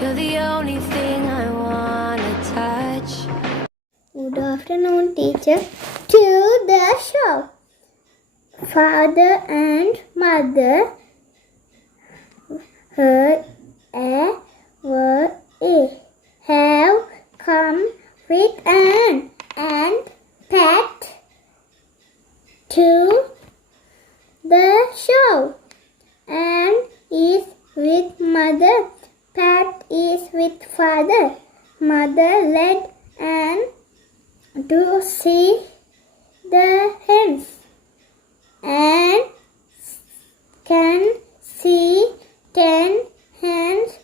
You're the only thing I wanna touch. Good afternoon, teacher. To the show. Father and mother her were have come with an and pet to the show. And is with mother. Pat is with father. Mother led and to see the hens and can see 10 hens